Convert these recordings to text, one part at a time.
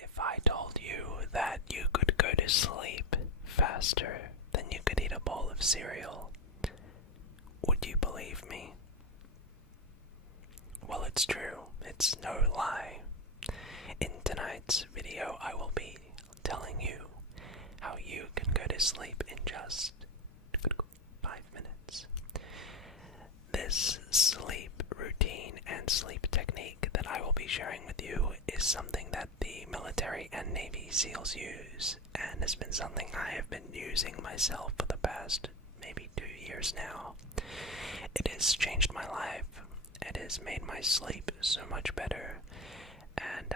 If I told you that you could go to sleep faster than you could eat a bowl of cereal, would you believe me? Well, it's true. It's no lie. In tonight's video, I will be telling you how you can go to sleep in just 5 minutes. This sleep routine and sleep technique that I will be sharing with you is something that the military and Navy SEALs use, and has been something I have been using myself for the past maybe 2 years now. It has changed my life. It has made my sleep so much better, and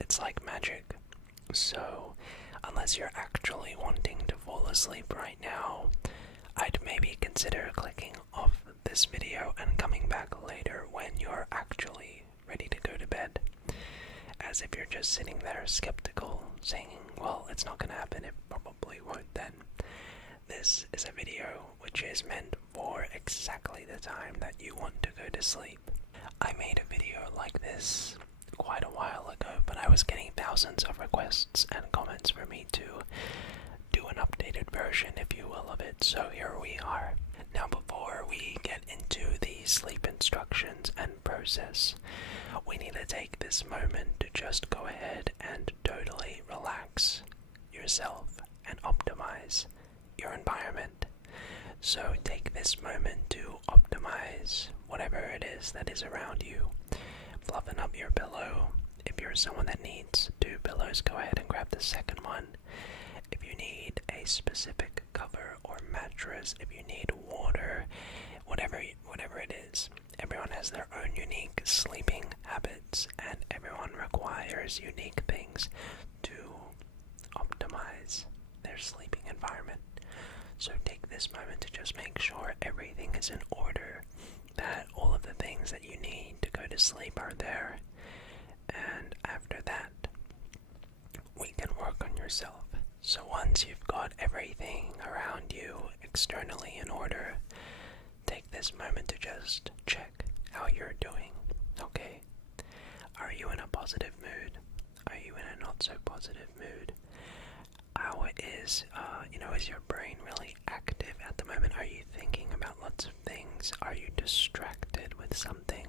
it's like magic. So, unless you're actually wanting to fall asleep right now, I'd maybe consider clicking off this video and coming back later when you're actually ready to go to bed. As if you're just sitting there skeptical, saying, well, it's not gonna happen, it probably won't then. This is a video which is meant for exactly the time that you want to go to sleep. I made a video like this quite a while ago, but I was getting thousands of requests and comments for me to do an updated version, if you will, of it, so here we are. Now, before we get into the sleep instructions and process, we need to take this moment to just go ahead and totally relax yourself and optimize your environment. So take this moment to optimize whatever it is that is around you. Fluffing up your pillow. If you're someone that needs 2 pillows, go ahead and grab the second one. If you need a specific cover or mattress, if you need water, whatever it is, everyone has their own unique sleeping habits, and everyone requires unique things to optimize their sleeping environment. So take this moment to just make sure everything is in order, that all of the things that you need to go to sleep are there, and after that, we can work on yourself. So once you've got everything around you externally in order, take this moment to just check how you're doing, okay? Are you in a positive mood? Are you in a not so positive mood? How is your brain really active at the moment? Are you thinking about lots of things? Are you distracted with something?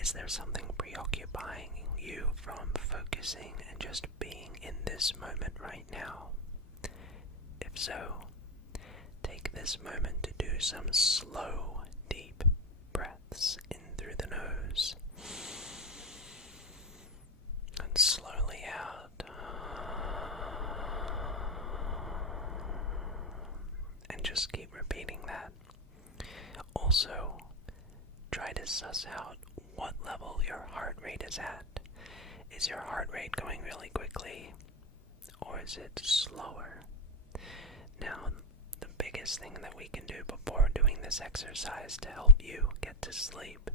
Is there something preoccupying you from focusing and just being in this moment right now? If so, take this moment to do some slow, deep breaths in through the nose and slowly out. And just keep repeating that. Also, try to suss out what level your heart rate is at. Is your heart rate going really quickly, or is it slower? Now, the biggest thing that we can do before doing this exercise to help you get to sleep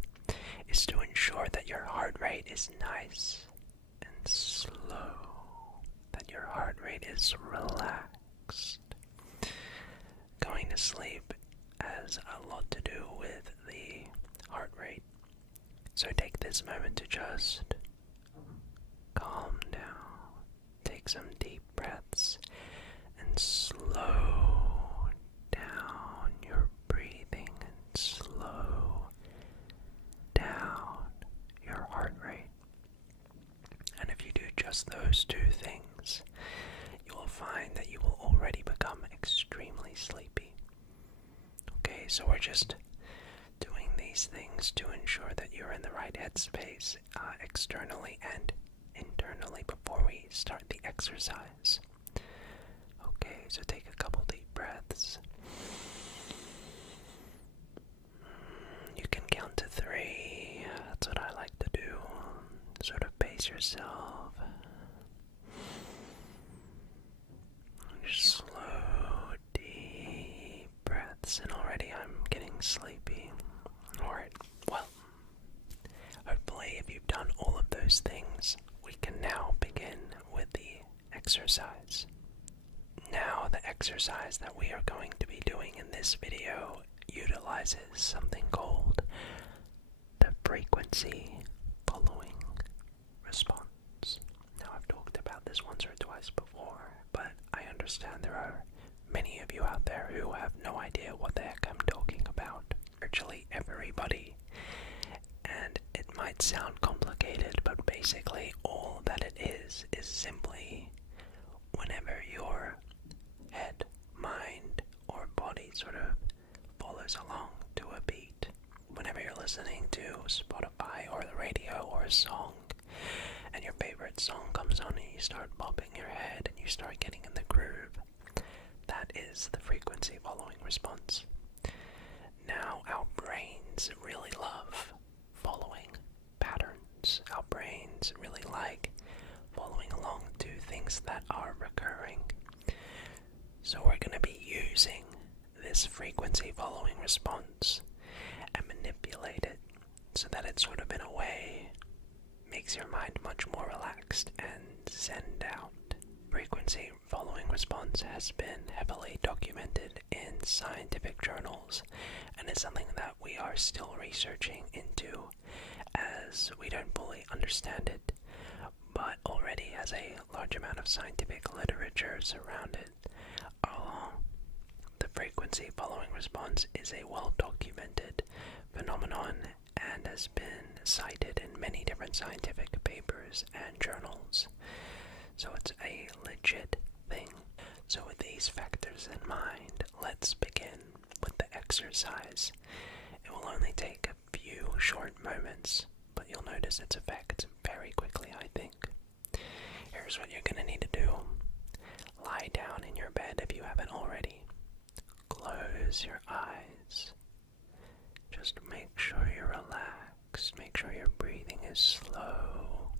is to ensure that your heart rate is nice and slow, that your heart rate is relaxed. Going to sleep has a lot to do with the heart rate. So take this moment to just calm down, take some deep breaths, and slow down your breathing and slow down your heart rate. And if you do just those 2 things, you will find that you will already become extremely sleepy. Okay, so we're just doing these things to ensure that you're in the right headspace externally and internally before we start the exercise. Okay, so take a couple deep breaths. You can count to 3. That's what I like to do. Sort of pace yourself. Slow, deep breaths, and already I'm getting sleepy. Alright, well, hopefully if you've done all of those things, we can now begin with the exercise. Now, the exercise that we are going to be doing in this video utilizes something called the frequency following response. Now, I've talked understand there are many of you out there who have no idea what the heck I'm talking about. Virtually everybody. And it might sound complicated, but basically all that it is simply whenever your head, mind, or body sort of follows along to a beat. Whenever you're listening to Spotify or the radio or a song, and your favorite song comes on and you start bobbing your head and you start getting in the groove, that is the frequency following response. Now, our brains really love following patterns. Our brains really like following along to things that are recurring. So we're going to be using this frequency following response and manipulate it so that it sort of in a way makes your mind much more relaxed and zened out. Frequency following response has been heavily documented in scientific journals and is something that we are still researching into as we don't fully understand it, but already has a large amount of scientific literature surrounded it. The frequency following response is a well-documented phenomenon and has been cited in many different scientific papers and journals. So it's a legit thing. So with these factors in mind, let's begin with the exercise. It will only take a few short moments, but you'll notice its effects very quickly, I think. Here's what you're going to need to do. Lie down in your bed if you haven't already. Close your eyes. Just make sure you're relaxed. Make sure your breathing is slow.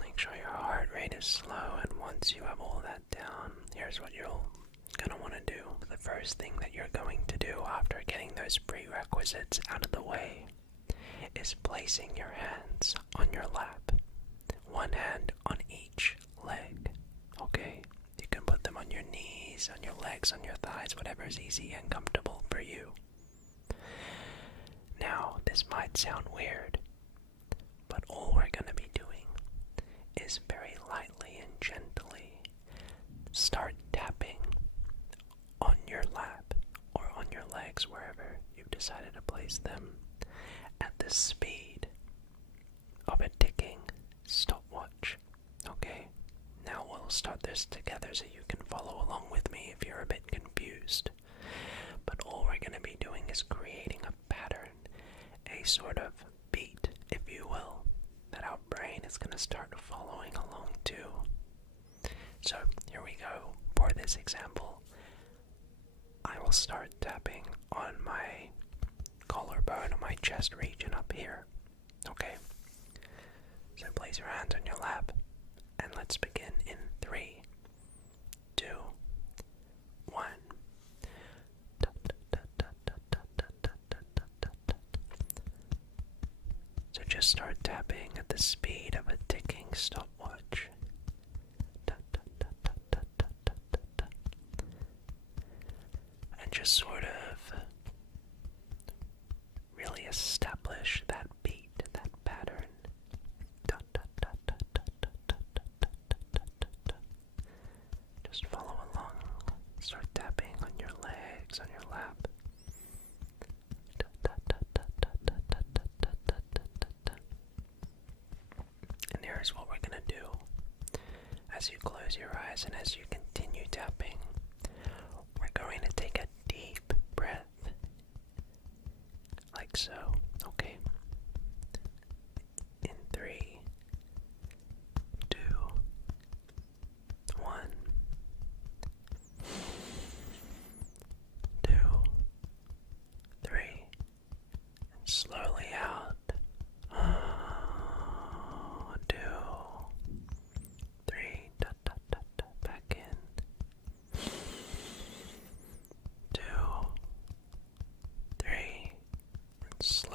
Make sure your heart rate is slow, and once you have all that down, here's what you're gonna want to do. The first thing that you're going to do after getting those prerequisites out of the way is placing your hands on your lap. One hand on each leg, okay? You can put them on your knees, on your legs, on your thighs, whatever is easy and comfortable for you. Now, this might sound weird, but all we're going to be doing is very lightly and gently start tapping on your lap or on your legs, wherever you've decided to place them, at the speed of a ticking stopwatch. Okay? Now we'll start this together so you can follow along with me if you're a bit confused. But all we're going to be doing is creating a pattern, a sort of beat, if you will, that our brain is going to start following along to. So here we go. For this example, I will start tapping on my collarbone or my chest region up here. Okay? So place your hands on your lap and let's begin in 3, 2, 1. So just start tapping at the speed of a ticking stopwatch. And just sort of really establish that beat, that pattern. Just follow along. Start tapping on your legs, on your lap. And here's what we're gonna do. As you close your eyes and as you continue tapping, we're going to take a deep breath. Like so, okay? In 3, 2, 1. 2, 3. And slowly out. 2, 3. Back in. 2, 3. And slowly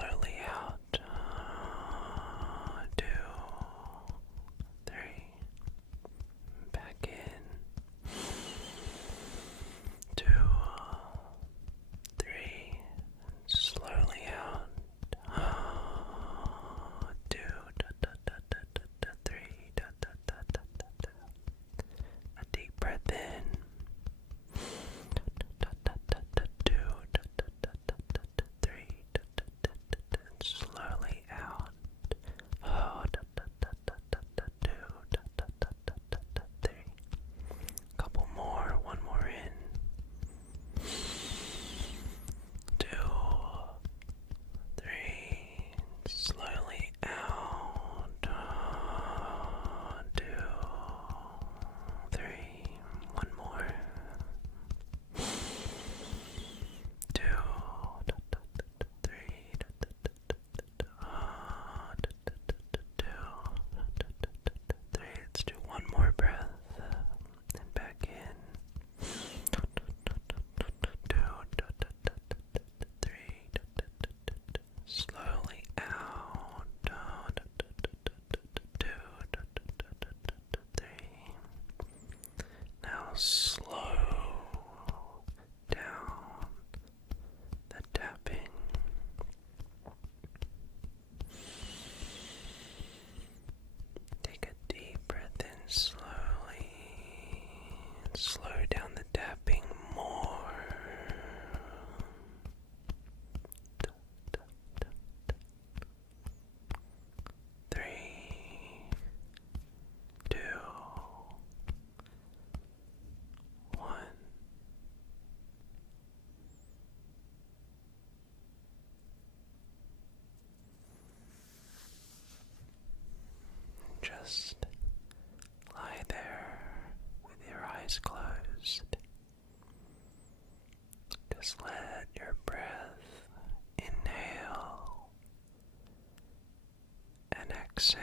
exhale.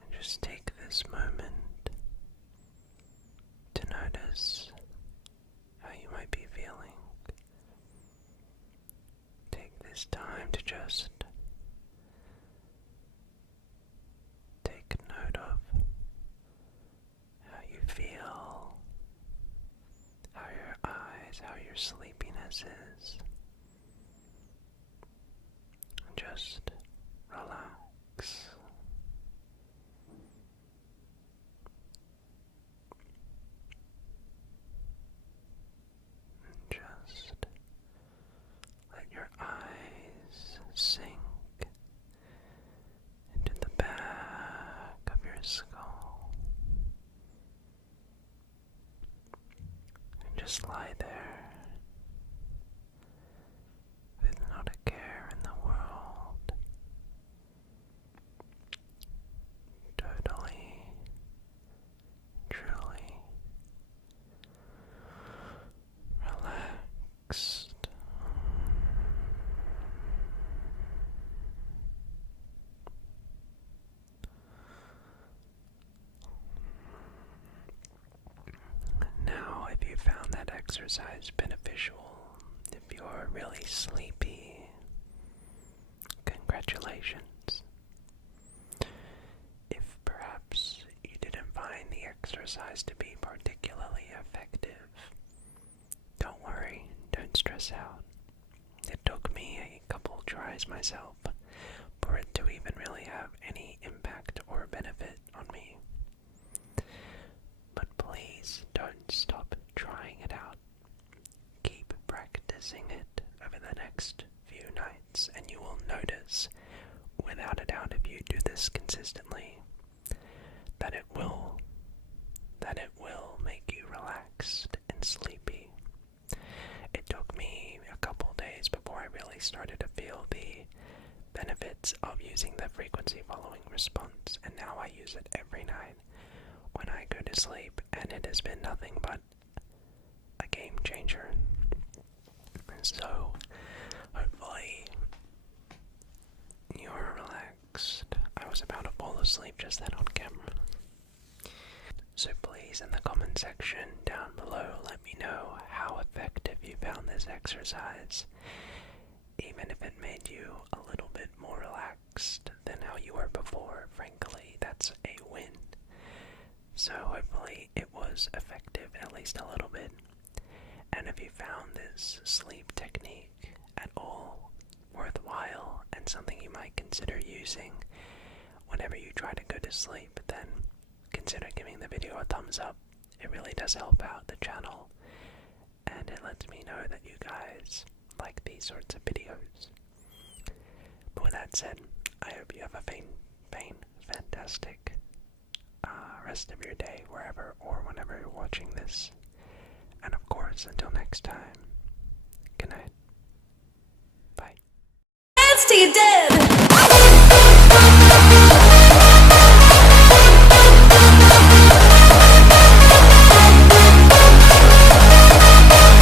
And just take this moment to notice how you might be feeling. Take this time to just take note of how you feel, how your eyes, how your sleepiness is. And just relax. And just let your eyes sink into the back of your skull. And just lie there with not a care in the world. Totally, truly relaxed. Now, if you found that exercise beneficial, if you're really sleepy, congratulations. If perhaps you didn't find the exercise to be particularly effective, don't worry, don't stress out. It took me a couple tries myself for it to even really have any impact or benefit on me. But please don't stop trying it out. Keep practicing it over the next few nights, and you will notice, without a doubt, if you do this consistently, that it will make you relaxed and sleepy. It took me a couple days before I really started to feel the benefits of using the frequency following response, and now I use it every night when I go to sleep, and it has been nothing but a game changer. So, hopefully, you're relaxed. I was about to fall asleep just then on camera. So please, in the comment section down below, let me know how effective you found this exercise. Even if it made you a little bit more relaxed than how you were before, frankly, that's a win. So hopefully it was effective at least a little bit. And if you found this sleep technique at all worthwhile and something you might consider using whenever you try to go to sleep, then consider giving the video a thumbs up. It really does help out the channel, and it lets me know that you guys like these sorts of videos. But with that said, I hope you have a fantastic rest of your day, wherever or whenever you're watching this. And of course, until next time,